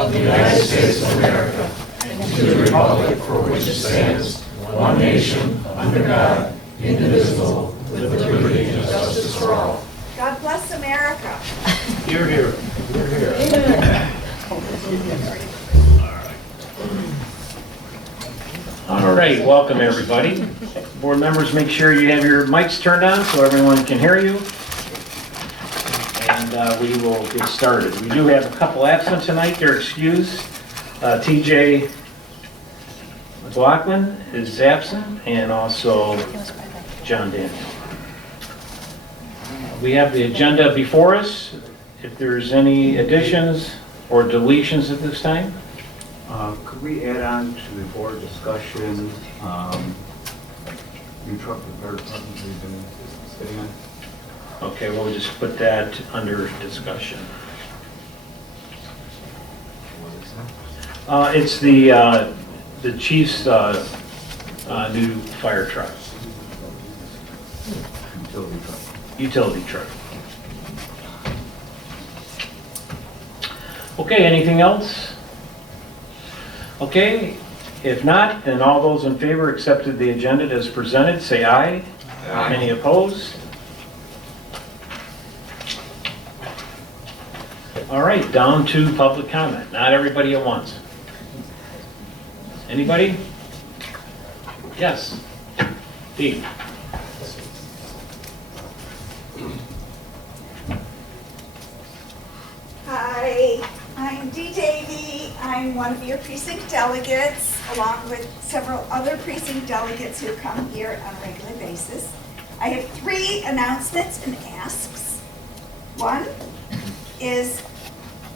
of the United States of America and to the republic for which it stands, one nation, under God, indivisible, with liberty and justice for all. God bless America. Hear, hear. Hear, hear. All right, welcome everybody. Board members, make sure you have your mics turned on so everyone can hear you. And we will get started. We do have a couple absent tonight, they're excused. TJ McLaughlin is absent, and also John Daniel. We have the agenda before us. If there's any additions or deletions at this time? Could we add on to the board discussion, new truck repair department we've been sitting on? Okay, we'll just put that under discussion. What is that? It's the chief's new fire truck, Utility truck. utility truck. Okay, anything else? Okay, if not, then all those in favor accepted the agenda as presented, say aye. Aye. Any opposed? All right, down to public comment. Not everybody at once. Anybody? Yes. Dee. Hi, I'm Dee Davey. I'm one of your precinct delegates, along with several other precinct delegates who come here on a regular basis. I have 3 announcements and asks. One is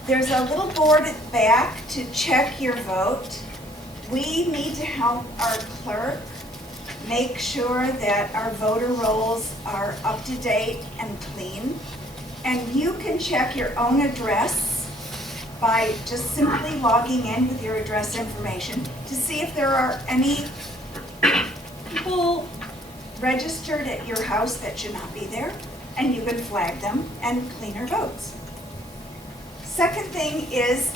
there's a little board at the back to check your vote. We need to help our clerk make sure that our voter rolls are up to date and clean. And you can check your own address by just simply logging in with your address information to see if there are any people registered at your house that should not be there, and you can flag them and clean our votes. Second thing is,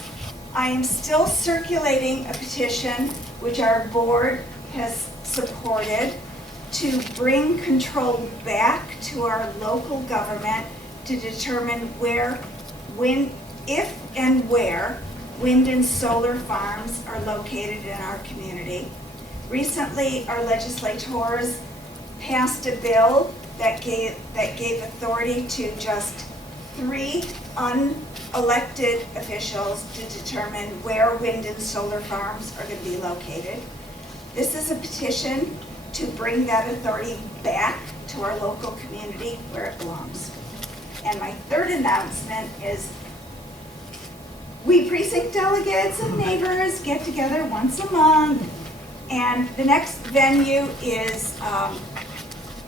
I am still circulating a petition which our board has supported to bring control back to our local government to determine where, when, if and where wind and solar farms are located in our community. Recently, our legislators passed a bill that gave authority to just 3 unelected officials to determine where wind and solar farms are going to be located. This is a petition to bring that authority back to our local community where it belongs. And my third announcement is we precinct delegates and neighbors get together once a month, and the next venue is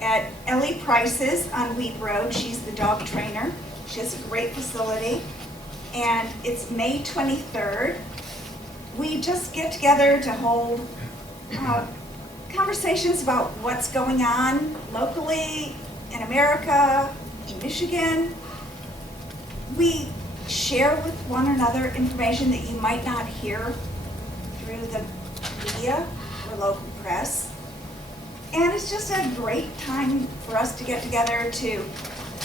at Ellie Price's on Wheat Road. She's the dog trainer. She has a great facility, and it's May 23rd. We just get together to hold conversations about what's going on locally in America, in Michigan. We share with one another information that you might not hear through the media or local press. And it's just a great time for us to get together to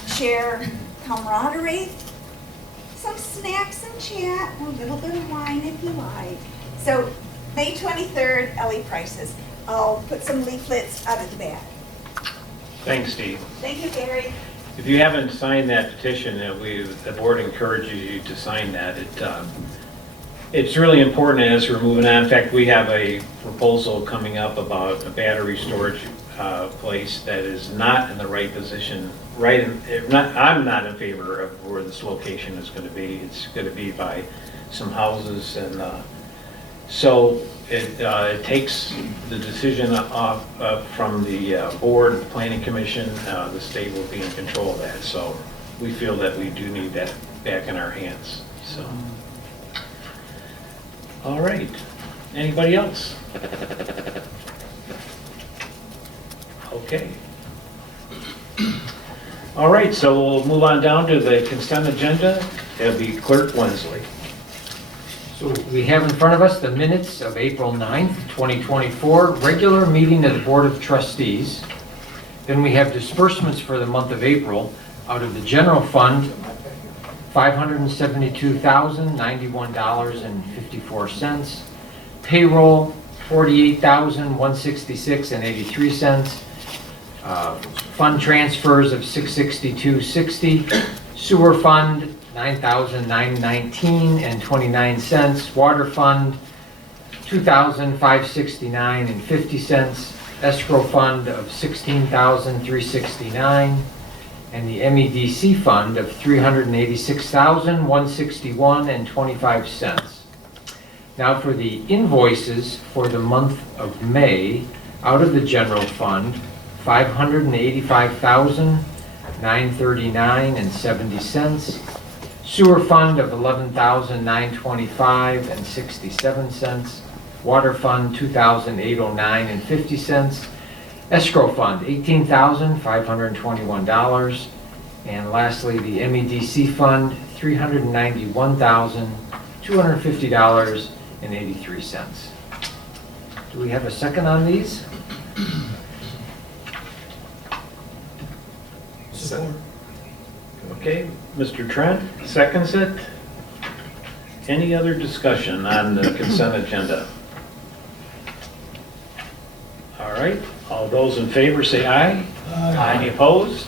share camaraderie, some snacks and chat, and a little bit of wine if you like. So May 23rd, Ellie Price's. I'll put some leaflets out of the bag. Thanks, Steve. Thank you, Gary. If you haven't signed that petition, the board encourages you to sign that. It's really important as we're moving on. In fact, we have a proposal coming up about a battery storage place that is not in the right position. I'm not in favor of where this location is going to be. It's going to be by some houses, and so it takes the decision off from the board, the planning commission. The state will be in control of that. So we feel that we do need that back in our hands. So, all right. Anybody else? Okay. All right, so we'll move on down to the consent agenda. It'll be Clerk Wensley. So we have in front of us the minutes of April 9th, 2024, regular meeting of the Board of Trustees. Then we have disbursements for the month of April out of the general fund, $572,091.54. Payroll, $48,166.83. Fund transfers of $662.60. Sewer fund, $9,919.29. Water fund, $2,569.50. Escrow fund of $16,369. And the MEDC fund of $386,161.25. Now for the invoices for the month of May, out of the general fund, $585,939.70. Sewer fund of $11,925.67. Water fund $2,809.50. Escrow fund $18,521. And lastly, the MEDC fund $391,250.83. Do we have a second on these? Okay, Mr. Trent seconds it. Any other discussion on the consent agenda? All right, all those in favor say aye. Aye. Any opposed?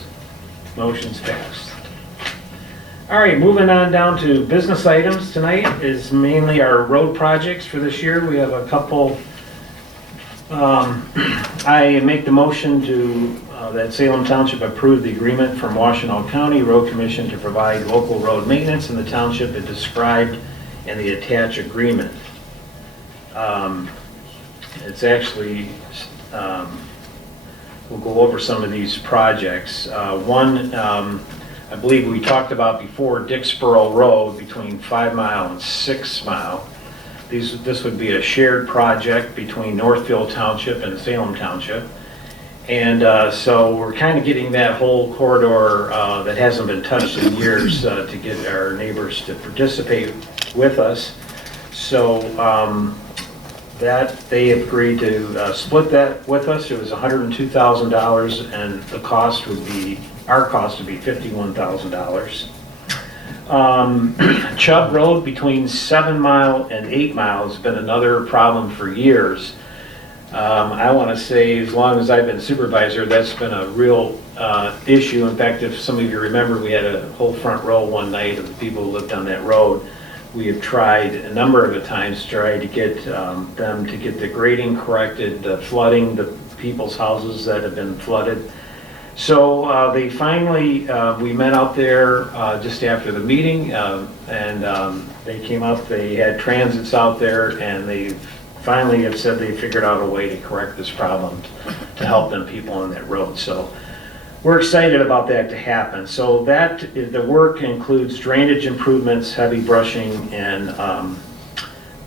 Motion's passed. All right, moving on down to business items tonight is mainly our road projects for this year. We have a couple. I make the motion to that Salem Township approve the agreement from Washtenaw County Road Commission to provide local road maintenance in the township as described in the attached agreement. It's actually, we'll go over some of these projects. One, I believe we talked about before, Dixboro Road between 5 Mile and 6 Mile. This would be a shared project between Northfield Township and Salem Township. And so we're kind of getting that whole corridor that hasn't been touched in years to get our neighbors to participate with us. So that they agreed to split that with us. It was $102,000 and the cost would be, our cost would be $51,000. Chubb Road between 7 Mile and 8 Mile has been another problem for years. I want to say as long as I've been supervisor, that's been a real issue. In fact, if some of you remember, we had a whole front row one night of the people who lived on that road. We have tried a number of times to try to get them to get the grading corrected, the flooding, the people's houses that have been flooded. So they finally, we met out there just after the meeting, and they came up, they had transits out there, and they finally have said they figured out a way to correct this problem to help them people on that road. So we're excited about that to happen. So that, the work includes drainage improvements, heavy brushing, and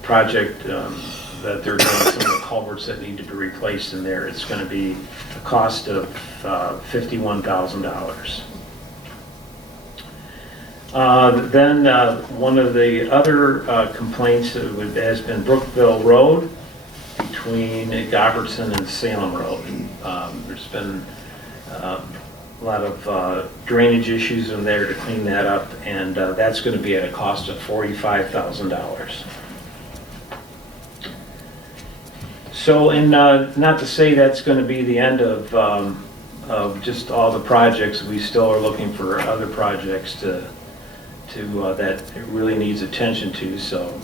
project that they're doing some of the culverts that need to be replaced in there. It's going to be a cost of $51,000. Then one of the other complaints has been Brookville Road between Govertson and Salem Road. There's been a lot of drainage issues in there to clean that up, and that's going to be at a cost of $45,000. So, and not to say that's going to be the end of just all the projects. We still are looking for other projects that it really needs attention to. So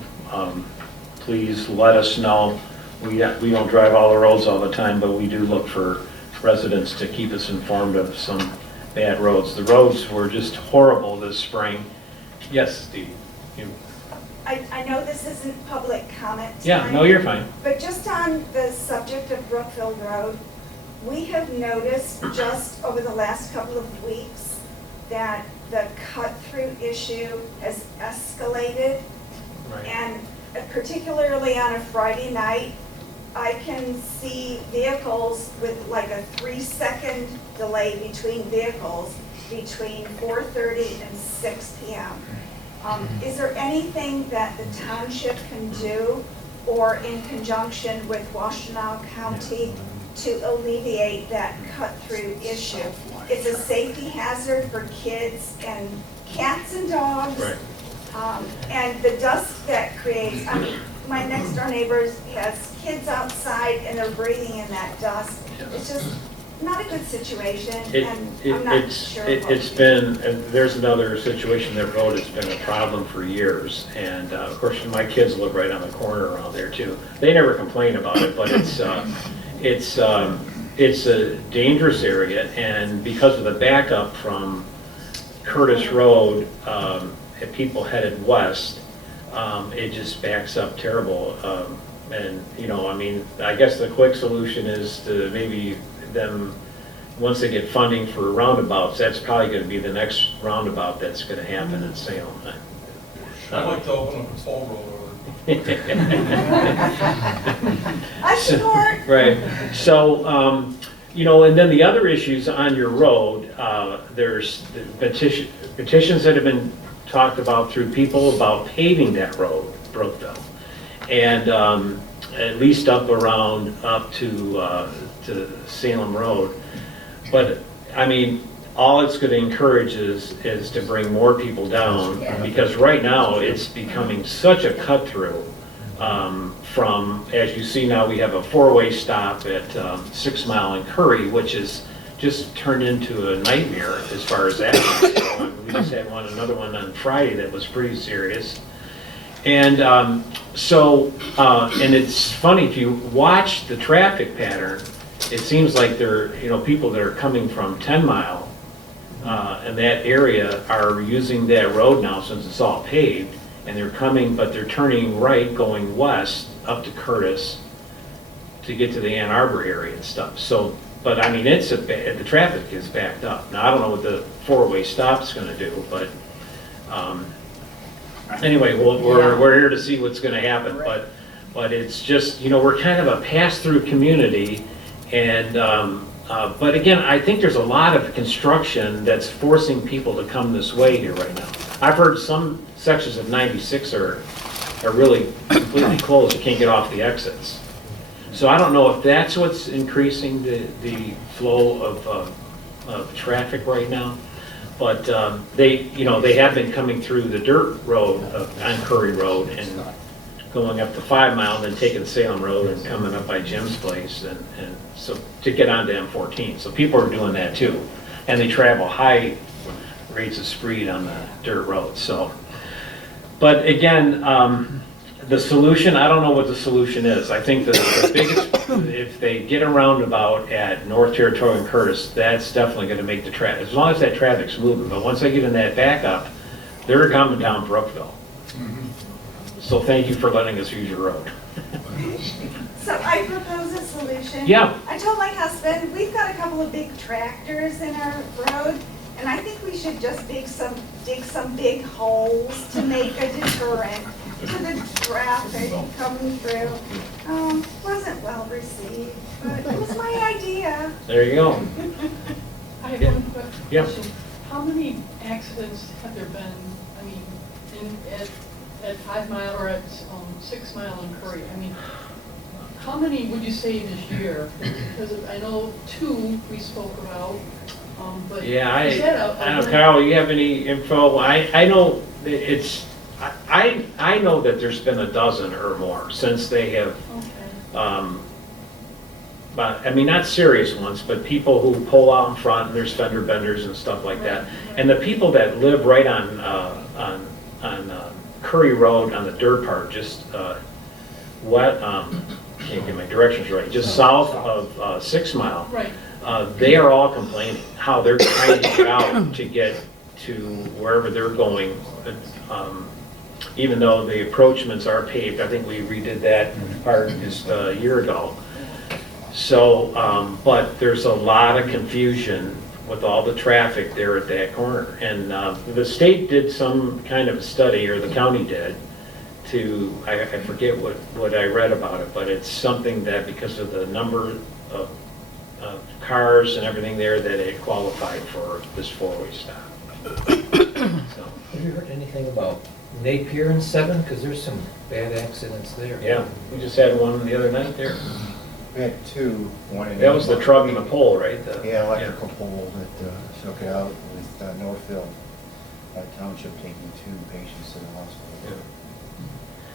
please let us know. We don't drive all the roads all the time, but we do look for residents to keep us informed of some bad roads. The roads were just horrible this spring. Yes, Steve. I know this isn't public comment tonight. Yeah, no, you're fine. But just on the subject of Brookville Road, we have noticed just over the last couple of weeks that the cut-through issue has escalated. Right. And particularly on a Friday night, I can see vehicles with like a 3-second delay between vehicles between 4:30 and 6 p.m. Is there anything that the township can do or in conjunction with Washtenaw County to alleviate that cut-through issue? It's a safety hazard for kids and cats and dogs. Right. And the dust that creates, I mean, my next door neighbor has kids outside and they're breathing in that dust. It's just not a good situation, and I'm not sure. It's been, and there's another situation, that road has been a problem for years. And of course, my kids live right on the corner around there too. They never complain about it, but it's a dangerous area. And because of the backup from Curtis Road, if people headed west, it just backs up terrible. And, you know, I mean, I guess the quick solution is to maybe them, once they get funding for roundabouts, that's probably going to be the next roundabout that's going to happen in Salem. I'd like to open up a toll road over I support. Right. So, you know, and then the other issues on your road, there's the petitions that have been talked about through people about paving that road, Brookville. And at least up to Salem Road. But, I mean, all it's going to encourage is to bring more people down, because right now it's becoming such a cut through from, as you see now, we have a four-way stop at 6 Mile and Curry, which is just turned into a nightmare as far as that goes. We just had another one on Friday that was pretty serious. And and it's funny, if you watch the traffic pattern, it seems like people that are coming from 10 Mile and that area are using that road now since it's all paved, and they're coming, but they're turning right going west up to Curtis to get to the Ann Arbor area and stuff. So, but I mean, the traffic is backed up. Now, I don't know what the four-way stop's gonna do, but anyway, we're here to see what's gonna happen, but it's just, you know, we're kind of a pass-through community, and, but again, I think there's a lot of construction that's forcing people to come this way here right now. I've heard some sections of 96 are really completely closed, you can't get off the exits. So I don't know if that's what's increasing the flow of traffic right now. But they have been coming through the dirt road on Curry Road and going up to 5 Mile, then taking Salem Road and coming up by Jim's place, and so to get onto M14. So people are doing that too, and they travel high rates of speed on the dirt road. So, but again, the solution, I don't know what the solution is. I think the biggest, if they get a roundabout at North Territorial and Curtis, that's definitely going to make the traffic, as long as that traffic's moving. But once they get in that backup, they're coming down Brookville. So thank you for letting us use your road. So I propose a solution. Yeah. I told my husband, we've got a couple of big tractors in our road, and I think we should just dig some big holes to make a deterrent to the traffic coming through. Wasn't well received, but it was my idea. There you go. I have Yeah. one quick Yeah. question. How many accidents have there been, I mean, at 5 Mile or at 6 Mile and Curry? I mean, how many would you say this year? Because I know 2 we spoke about, but Yeah, is that I don't know, Kyle, you have any info? I know I know that there's been a dozen or more since they have, Okay. but, I mean, not serious ones, but people who pull out in front, and there's fender benders and stuff like that. And the people that live right on Curry Road on the dirt part, just can't get my directions right, just south of 6 Mile. Right. They are all complaining how they're trying to get out to get to wherever they're going. Even though the approachments are paved, I think we redid that part just a year ago. So, but there's a lot of confusion with all the traffic there at that corner. And the state did some kind of study, or the county did, I forget what I read about it, but it's something that because of the number of cars and everything there, that it qualified for this four-way stop. So, Have you heard anything about Napier and 7? Because there's some bad accidents there. Yeah, we just had one the other night there. We had two, one in. That was the truck and the pole, right? The- Yeah, electrical pole that took it out with Northfield Township taking 2 patients to the hospital. Yeah.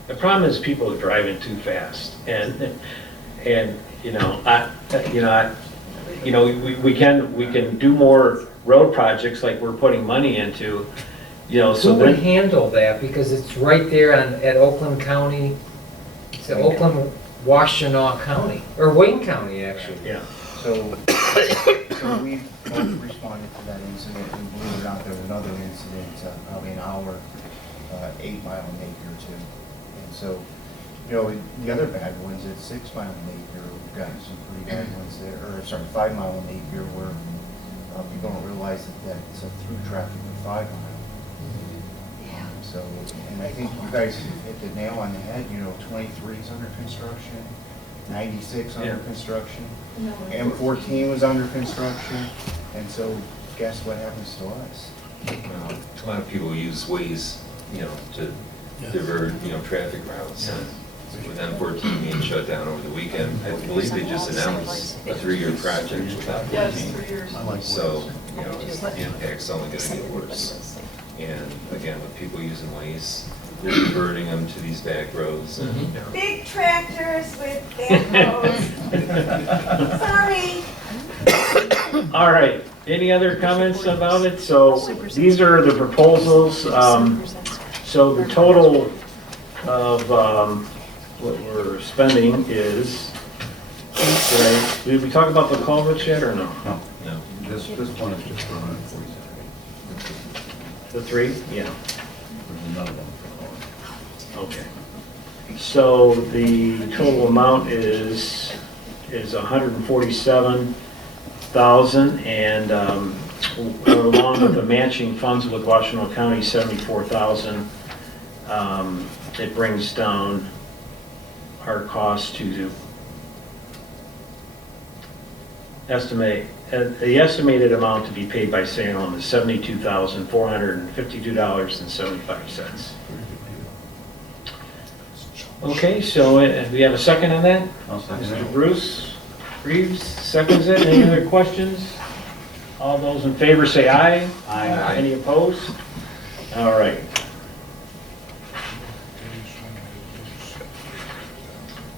The problem is people are driving too fast, and we can do more road projects like we're putting money into, so Who would then, handle that? Because it's right there at Oakland County, it's the Oakland Washtenaw County, or Wayne County, actually. yeah. So we both responded to that incident, and believe it or not, there was another incident, probably an hour, 8 Mile in Napier too. And so, the other bad ones at 6 Mile in Napier, we've gotten some pretty bad ones there, or sorry, 5 Mile in Napier, where people don't realize that that's a through traffic of 5 Mile. So, and I think you guys hit the nail on the head, 23 is under construction, 96 under Yeah. construction, No, M14 was under construction, and so guess what happens to us? A lot of people use Waze, to divert, traffic routes. With M14 being shut down over the weekend, I believe they just announced a 3-year project with Yes, M14. 3 years. So, the impact's only going to get worse. And again, with people using Waze, they're diverting them to these back roads. And, Big tractors with backhoes. Sorry. All right, any other comments about it? So these are the proposals. So the total of what we're spending is, did we talk about the culverts yet or no? no. This one is just for 147. The 3? Yeah, There's another one for okay. So the total amount is 147,000, and along with the matching funds with Washtenaw County, 74,000. It brings down our cost to the estimated amount to be paid by Salem is $72,452.75. Okay, so we have a second on that? Mr. Bruce Reeves seconds it. Any other questions? All those in favor say aye. Aye. Any opposed? All right.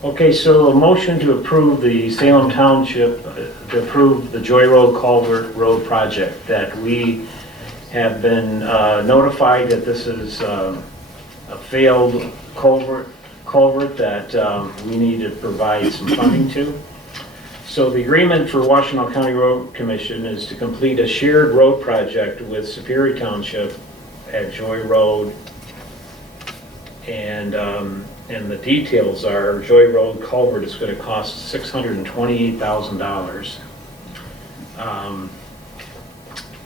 Okay, so a motion to approve the Salem Township, to approve the Joy Road Culvert Road project, that we have been notified that this is a failed culvert that we need to provide some funding to. So the agreement for Washtenaw County Road Commission is to complete a shared road project with Superior Township at Joy Road. And the details are, Joy Road culvert is going to cost $628,000.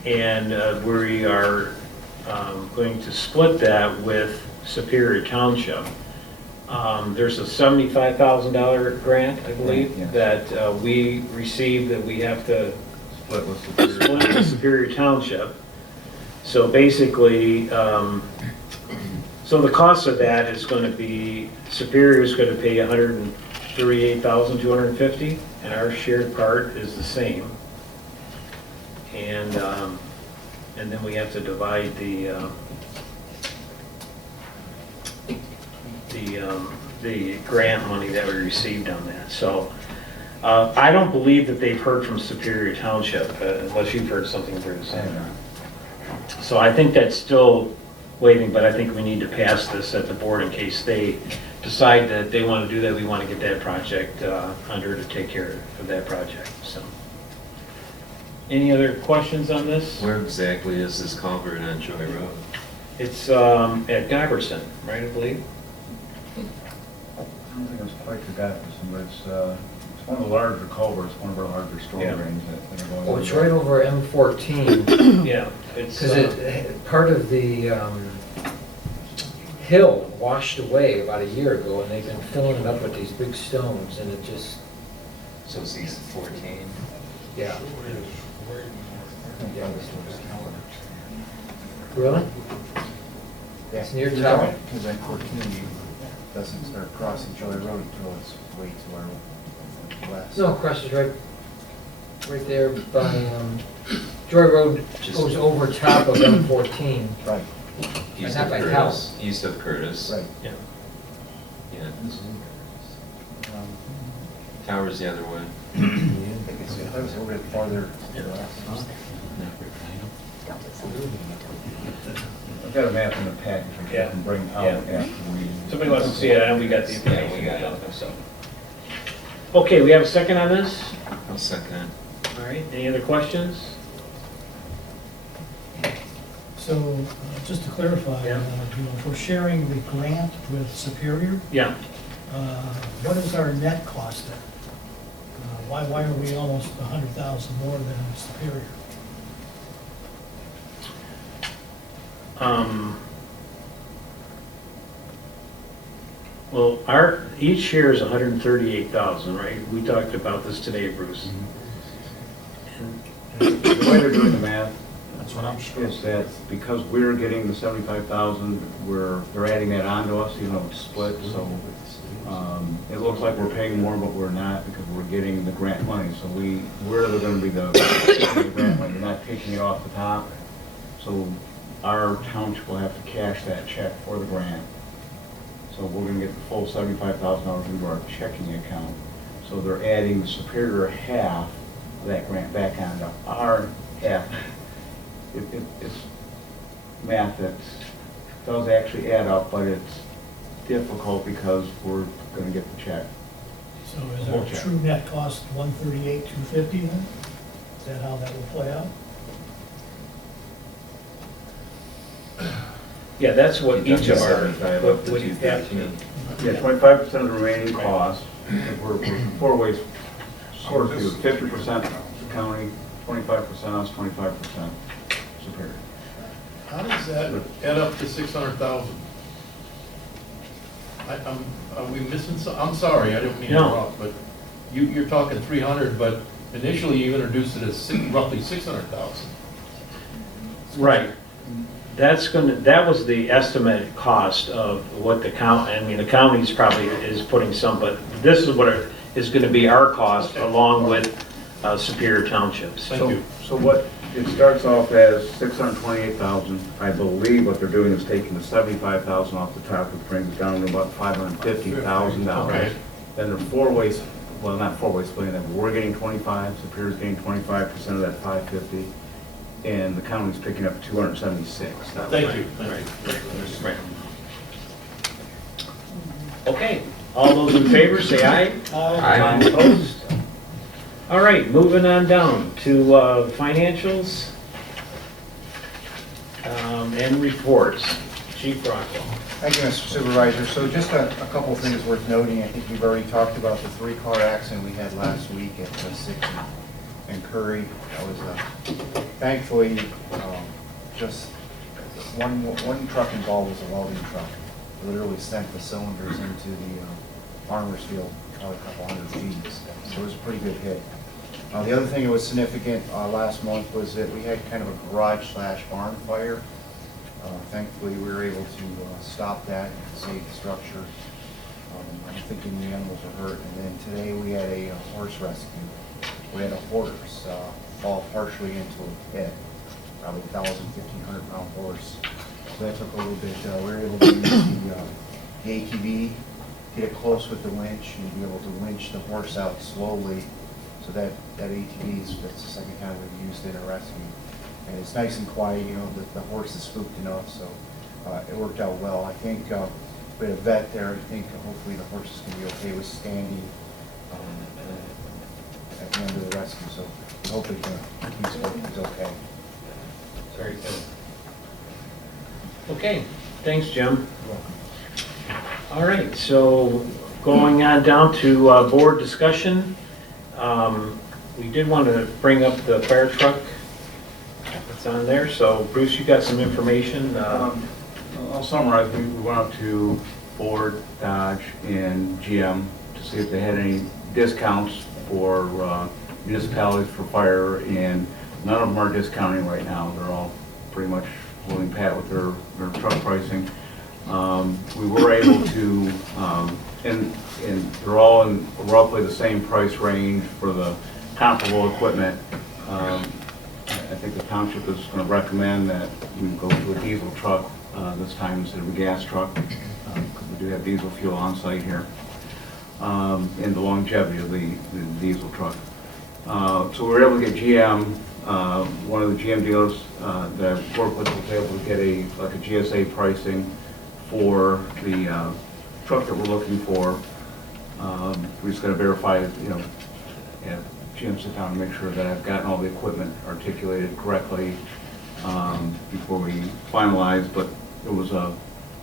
And we are going to split that with Superior Township. There's a $75,000 grant, I believe, Yes. that we received that we have to split with split with Superior Township. So basically, so the cost of that is going to be, Superior is going to pay $138,250, and our shared part is the same. And then we have to divide the grant money that we received on that. So I don't believe that they've heard from Superior Township, unless you've heard something, Bruce. So I think that's still waiting, but I think we need to pass this at the board in case they decide that they want to do that. We want to get that project under to take care of that project. So, any other questions on this? Where exactly is this culvert on Joy Road? It's at Giberson, right, I believe? I don't think it's quite to Gafferson, but it's one of the larger culverts, one of our larger storm Yeah. drains that are going. Oh, it's right over M14, Yeah. It's because part of the hill washed away about a year ago, and they've been filling it up with these big stones, and it just, So it's east of 14. yeah. Really? It's near Tower. Because then 14 doesn't start crossing Joy Road until it's way to our west. No, crosses right there by, Joy Road Just- goes over top of M14. Right, East not of by Curtis. East of Curtis. right. Yeah. Yeah. Um, Tower's the other way. I think it's a little bit farther to the west. I've got a map in the package we Yeah. can bring out Yeah. after we. Somebody wants to see it, I know we got the information. Yeah, we got it. So. Okay, we have a second on this? I'll second it. All right, any other questions? So, just to clarify, Yeah. if we're sharing the grant with Superior, Yeah. what is our net cost then? Why are we almost 100,000 more than Superior? Well, each share is 138,000, right? We talked about this today, Bruce. The way they're doing the math That's what I'm sure. is that because we're getting the 75,000, they're adding that onto us, even though it's split, so it looks like we're paying more, but we're not because we're getting the grant money. So we're gonna be the grant money, we're not taking it off the top. So our township will have to cash that check for the grant. So we're gonna get the full $75,000 into our checking account. So they're adding the Superior half of that grant back onto our half. It's math that does actually add up, but it's difficult because we're gonna get the check. So is our Okay. true net cost 138,250 then? Is that how that will play out? Yeah, that's what Deduct each of our, 75 up to what you have to. 213. Yeah, 25% of the remaining cost, we're four ways, sort of, 50% county, 25% us, 25% Superior. How does that add up to 600,000? Are we missing some, I'm sorry, I didn't mean to No. interrupt, but you're talking 300, but initially you introduced it as roughly 600,000. Right. That was the estimated cost of what the county, I mean, the county's probably is putting some, but this is what is gonna be our cost along with Superior Townships. Thank you. So what, it starts off as 628,000. I believe what they're doing is taking the 75,000 off the top, which brings it down to about $550,000. Okay. Then they're four ways, well, not four ways splitting it, but we're getting 25, Superior's getting 25% of that 550, and the county's picking up 276,000. Thank you. Right. Okay, all those in favor, say aye. Aye. Opposed? All right, moving on down to financials and reports. Chief Rockwell. Thank you, Mr. Supervisor. So just a couple of things worth noting. I think you've already talked about the three-car accident we had last week at 6 and Curry. That was thankfully just one truck involved was a welding truck. It literally sent the cylinders into the farmer's field, probably a couple hundred feet. So it was a pretty good hit. The other thing that was significant last month was that we had kind of a garage/barn fire. Thankfully, we were able to stop that and save the structure. I don't think any animals were hurt. And then today we had a horse rescue. We had a horse fall partially into a pit, probably 1,000, 1,500 pound horse. So that took a little bit. We were able to use the ATV, get it close with the winch, and be able to winch the horse out slowly. So that ATV that's the second time we've used it in a rescue. And it's nice and quiet, you know, the horse is spooked enough, so it worked out well. I think we had a vet there. I think hopefully the horse is going to be okay with standing at the end of the rescue. So we hope he's okay. Very good. Okay, thanks, Jim. You're welcome. All right, so going on down to board discussion. We did want to bring up the fire truck that's on there. So Bruce, you got some information? I'll summarize. We went out to Ford, Dodge, and GM to see if they had any discounts for municipalities for fire, and none of them are discounting right now. They're all pretty much quoting Pat with their truck pricing. We were able to, and they're all in roughly the same price range for the comparable equipment. I think the township is going to recommend that we go to a diesel truck this time instead of a gas truck, because we do have diesel fuel on site here, and the longevity of the diesel truck. So we were able to get GM, one of the GM dealers that I've worked with was able to get a GSA pricing for the truck that we're looking for. We just got to verify, have GM sit down and make sure that I've gotten all the equipment articulated correctly before we finalize, but there was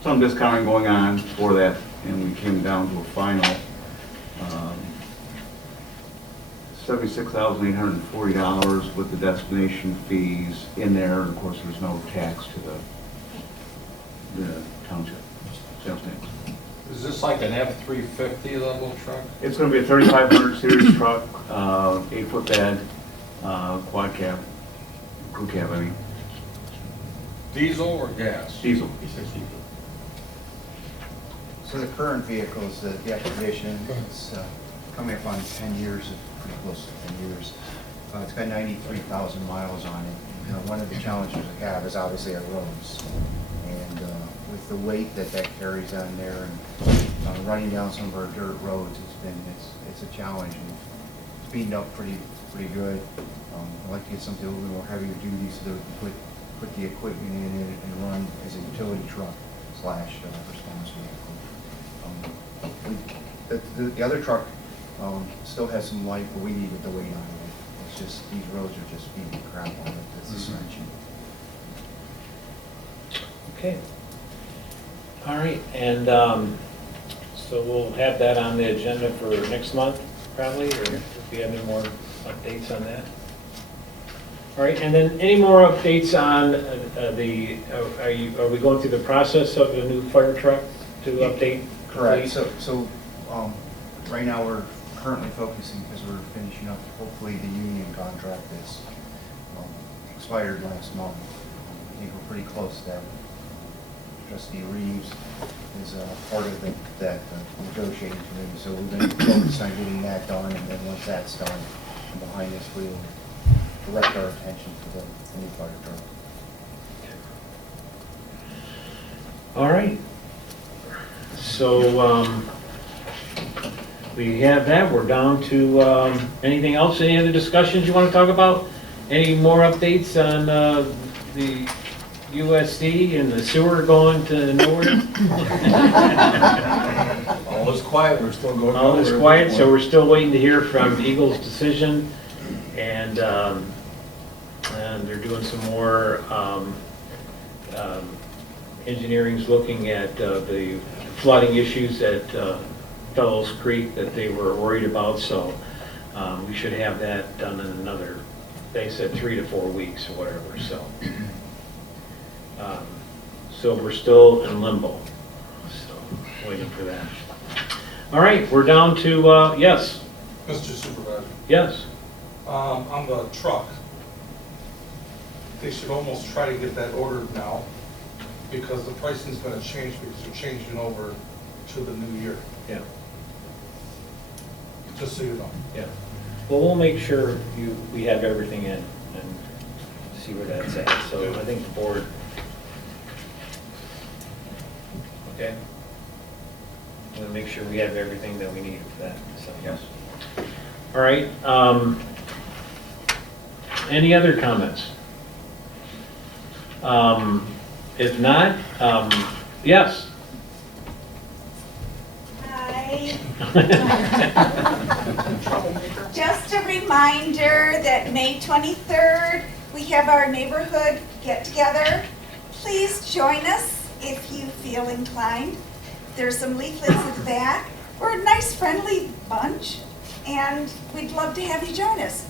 some discounting going on for that, and we came down to a final $76,840 with the destination fees in there, and of course there's no tax to the township sales tax. Is this like an F-350 level truck? It's going to be a 3500 series truck, 8-foot bed, quad cab, crew cab, I mean. Diesel or gas? Diesel. So the current vehicles, the expedition, it's coming up on 10 years, pretty close to 10 years. It's got 93,000 miles on it. One of the challenges we have is obviously our roads. And with the weight that carries on there and running down some of our dirt roads, it's a challenge. And speeding up pretty good. I'd like to get something a little more heavier duty so that we can put the equipment in it and run as a utility truck / response vehicle. The other truck still has some life, but we needed the weight on it. It's just, these roads are just beating crap on it. It's essential. Okay. All right, and so we'll have that on the agenda for next month, probably, or if we have any more updates on that. All right, and then any more updates on are we going through the process of the new fire truck to update? Correct. So right now we're currently focusing, because we're finishing up hopefully the union contract that's expired last month. I think we're pretty close to that. Trustee Reeves is part of that negotiating committee, so we're going to focus on getting that done, and then once that's done, and behind us, we'll direct our attention to the new fire truck. All right. So we have that. We're down to anything else? Any other discussions you want to talk about? Any more updates on the USD and the sewer going to nowhere? All is quiet, we're still going. All is quiet, so we're still waiting to hear from Eagle's decision, and they're doing some more engineering's looking at the flooding issues at Fellows Creek that they were worried about, so we should have that done in another, they said 3 to 4 weeks or whatever, so. So we're still in limbo, so waiting for that. All right, we're down to, yes. Mr. Supervisor, Yes. on the truck, they should almost try to get that ordered now, because the pricing's gonna change, because they're changing over to the new year, Yeah. just so you know. Yeah. Well, we'll make sure we have everything in and see where that's at. So I think the board. Okay. We'll make sure we have everything that we need for that. So. Yes. All right. Any other comments? If not, yes. Hi. Just a reminder that May 23rd, we have our neighborhood get-together. Please join us if you feel inclined. There's some leaflets at the back. We're a nice, friendly bunch, and we'd love to have you join us.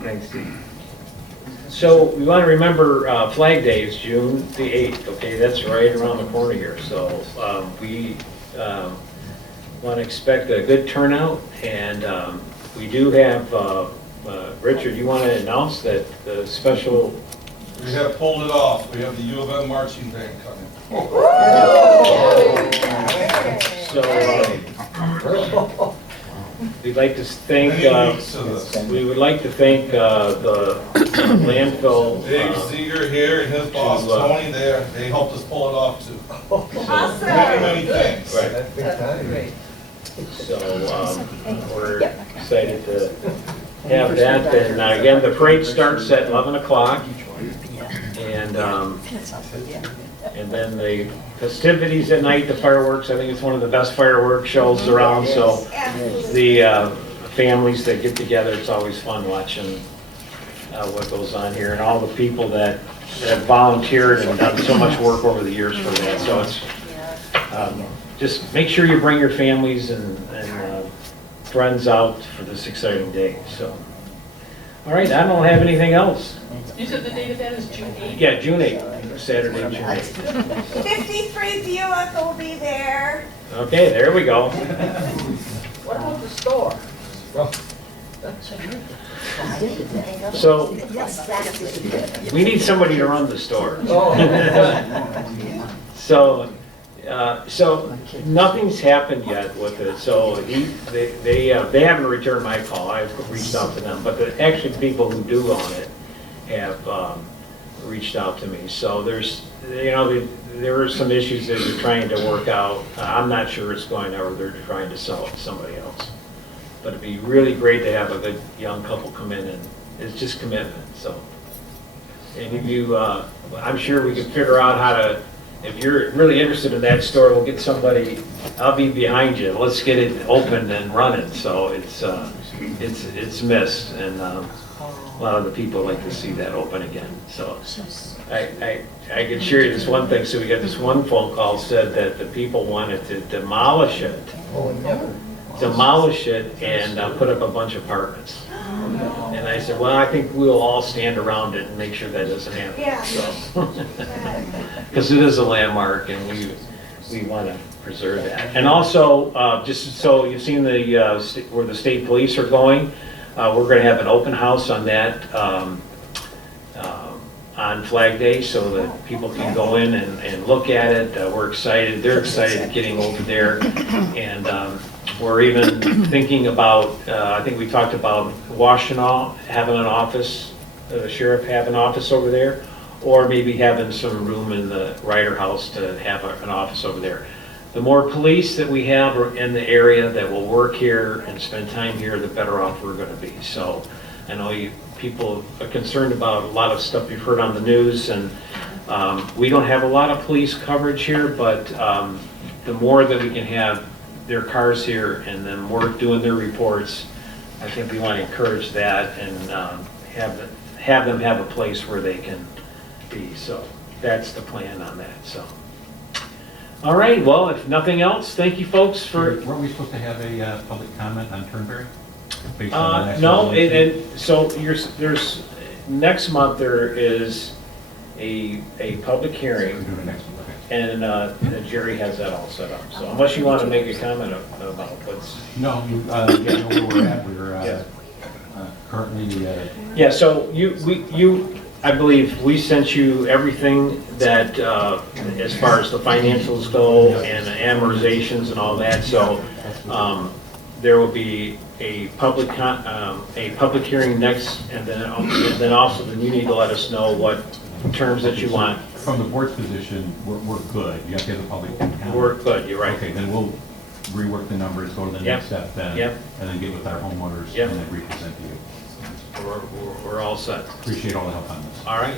Thanks, Steve. So we want to remember Flag Day is June the 8th, okay? That's right around the corner here. So we want to expect a good turnout, and we do have, Richard, you want to announce that the special We have pulled it off. We have the U of M marching band coming. So, we'd like to thank, Many weeks of this. we would like to thank the landfill. Dave Seeger here and his boss Tony there, they helped us pull it off too. Awesome. Many thanks. Right. So, we're excited to have that. And again, the parade starts at 11 o'clock. And then the festivities at night, the fireworks, I think it's one of the best fireworks shows around. So the families that get together, it's always fun watching what goes on here. And all the people that have volunteered and done so much work over the years for that. So it's just make sure you bring your families and friends out for this exciting day. So, all right, I don't have anything else. You said the date of that is June 8th? Yeah, June 8th, Saturday, June 8th. 53 Buick will be there. Okay, there we go. What about the store? So, we need somebody to run the store. So nothing's happened yet with it, so they haven't returned my call. I've reached out to them, but the actual people who do own it have reached out to me. So there's, there are some issues that they're trying to work out. I'm not sure it's going over. They're trying to sell it to somebody else. But it'd be really great to have a good young couple come in, and it's just commitment. So, any of you, I'm sure we can figure out how to. If you're really interested in that store, we'll get somebody. I'll be behind you. Let's get it open and running. So it's missed, and a lot of the people like to see that open again. So I can share you this one thing. So we got this one phone call said that the people wanted to demolish it. And put up a bunch of apartments. And I said, well, I think we'll all stand around it and make sure that doesn't happen. Yeah. Because it is a landmark, and we want to preserve that. And also, just so you've seen where the state police are going, we're going to have an open house on that on Flag Day, so that people can go in and look at it. We're excited. They're excited getting over there, and we're even thinking about, I think we talked about Washtenaw having an office, the sheriff have an office over there, or maybe having some room in the Ryder House to have an office over there. The more police that we have in the area that will work here and spend time here, the better off we're going to be. So I know people are concerned about a lot of stuff you've heard on the news, and we don't have a lot of police coverage here, but the more that we can have their cars here and then work doing their reports, I think we want to encourage that and have them have a place where they can be. So that's the plan on that. So, all right. Well, if nothing else, thank you, folks, for. Weren't we supposed to have a public comment on Turnberry? Based on the next No, resolution? and so there's next month there is a public We're hearing. doing it next one, okay. And Jerry has that all set up. So unless you want to make a comment about what's. No, you know where we're at. We're Yeah. currently, Yeah, so I believe we sent you everything that, as far as the financials go and the amortizations and all that. So there will be a public hearing next, and then also you need to let us know what terms that you want. from the board's position, we're good. You have to have the public comment. We're good, you're right. Okay, then we'll rework the numbers, go to the Yep. next step then. Yep. And then get with our homeowners Yep. and then represent to you. We're all set. Appreciate all the help on this. All right.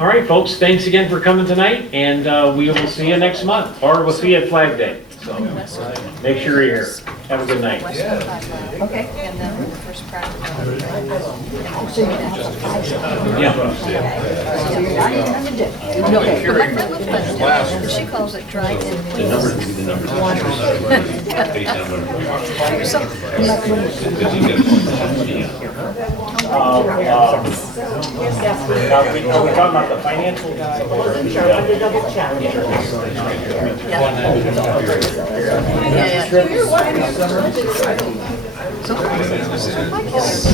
All right, folks, thanks again for coming tonight, and we will see you next month, or we'll see you at Flag Day. So make sure you're here. Have a good night. Okay. And then the first practice. Yeah. She calls it dry. The numbers will be the numbers. Based on what. Are we talking about the financial guy?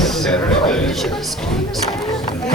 Saturday. Should I school on this Saturday?